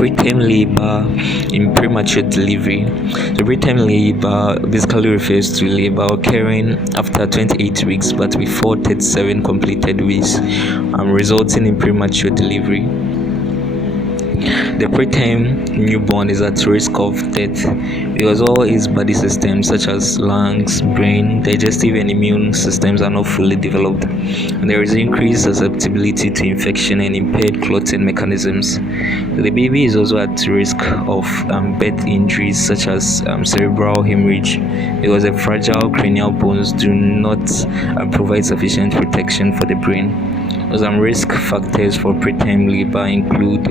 Preterm labor in premature delivery. So preterm labor basically refers to labor occurring after 28 weeks but before 37 completed weeks, resulting in premature delivery. The preterm newborn is at risk of death because all its body systems such as lungs, brain, digestive and immune systems are not fully developed, and there is increased susceptibility to infection and impaired clotting mechanisms. The baby is also at risk of birth injuries such as cerebral hemorrhage because the fragile cranial bones do not provide sufficient protection for the brain. Some risk factors for preterm labor include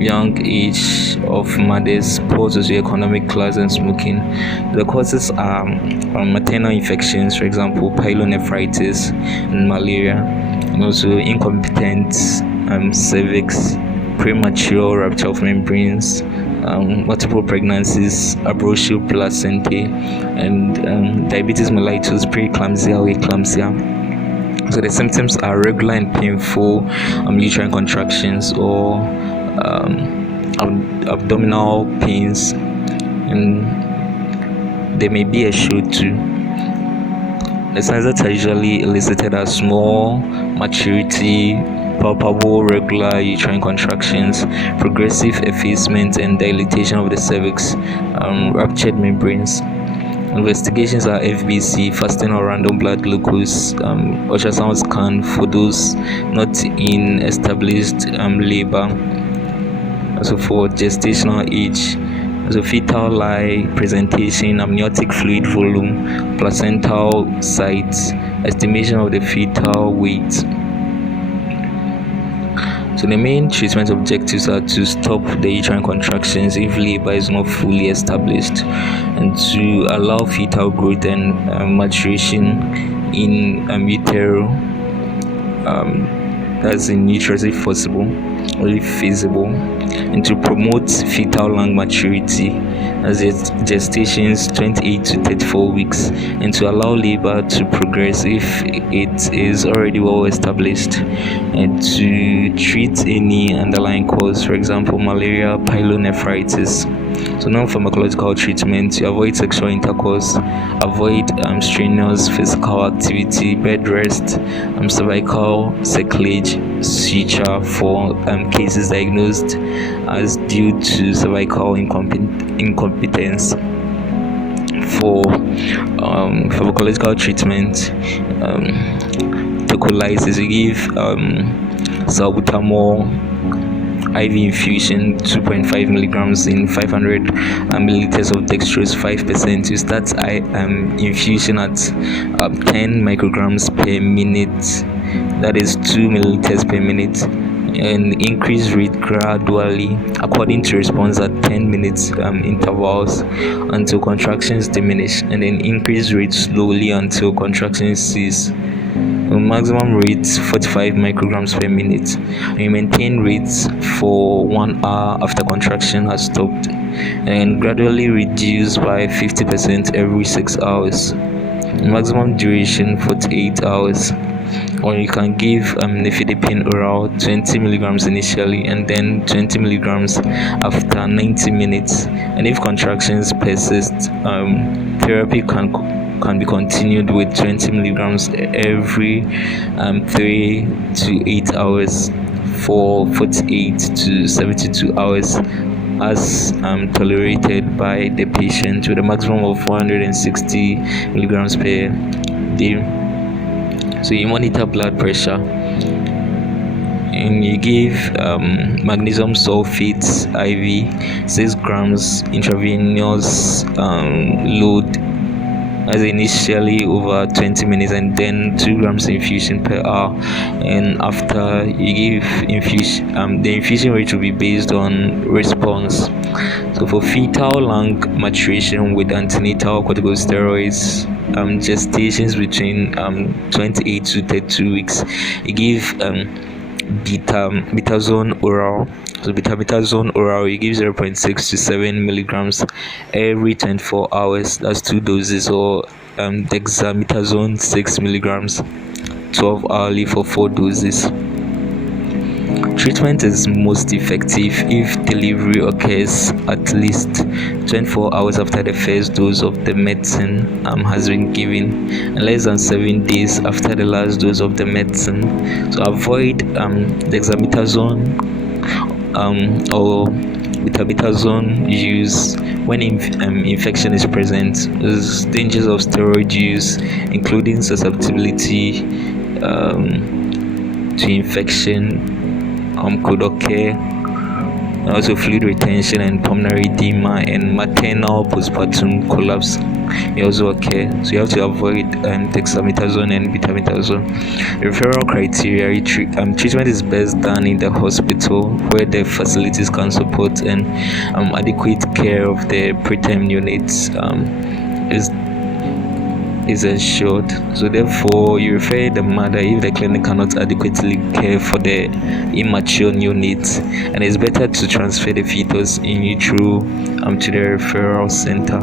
young age of mothers, poor socioeconomic class, and smoking. The causes are maternal infections, for example, pyelonephritis and malaria, and also incompetent cervix, premature rupture of membranes, multiple pregnancies, abortion placentae, and diabetes mellitus, preeclampsia or eclampsia. So the symptoms are regular and painful uterine contractions or abdominal pains, and there may be a show too. The signs that are usually elicited are small maturity, palpable regular uterine contractions, progressive effacement and dilatation of the cervix, ruptured membranes. Investigations are FBC, fasting or random blood glucose, ultrasound scan for those not in established labor. Also for gestational age, so fetal lie presentation, amniotic fluid volume, placental size, estimation of the fetal weight. So the main treatment objectives are to stop the uterine contractions if labor is not fully established, and to allow fetal growth and maturation in utero, that's in uterus if possible or if feasible, and to promote fetal lung maturity as gestations 28 to 34 weeks, and to allow labor to progress if it is already well established, and to treat any underlying cause, for example, malaria, pyelonephritis. So non-pharmacological treatment: to avoid sexual intercourse, avoid strenuous physical activity, bed rest, cervical cerclage suture for cases diagnosed as due to cervical incompetence. For pharmacological treatment, tocolitis, we give salbutamol IV infusion 2.5 milligrams in 500 milliliters of dextrose 5%. You start infusion at 10 micrograms per minute, that is 2 milliliters per minute, and increase rate gradually according to response at 10 minutes intervals until contractions diminish, and then increase rate slowly until contractions cease. Maximum rate 45 micrograms per minute. You maintain rates for 1 hour after contraction has stopped, and gradually reduce by 50% every 6 hours. Maximum duration 48 hours. Or you can give nifedipine oral 20 milligrams initially and then 20 milligrams after 90 minutes. And if contractions persist, therapy can be continued with 20 milligrams every 3 to 8 hours for 48 to 72 hours as tolerated by the patient, with a maximum of 460 milligrams per day. So you monitor blood pressure, and you give magnesium sulfate IV 6 grams intravenous load as initially over 20 minutes, and then 2 grams infusion per hour. And after you give infusion, the infusion rate will be based on response. So for fetal lung maturation with antenatal corticosteroids, gestations between 28 to 32 weeks, you give betazone oral. So betazone oral, you give 0.6 to 7 milligrams every 24 hours. That's 2 doses. Or dexamethasone 6 milligrams 12 hourly for 4 doses. Treatment is most effective if delivery occurs at least 24 hours after the first dose of the medicine has been given, and less than 7 days after the last dose of the medicine. So avoid dexamethasone or betamethasone use when infection is present. There's dangers of steroid use, including susceptibility to infection could occur, and also fluid retention and pulmonary edema and maternal postpartum collapse may also occur. So you have to avoid dexamethasone and betamethasone. Referral criteria: treatment is best done in the hospital where the facilities can support and adequate care of the preterm units is ensured. So therefore, you refer the mother if the clinic cannot adequately care for the immature neonates, and it's better to transfer the fetus in utero to the referral center.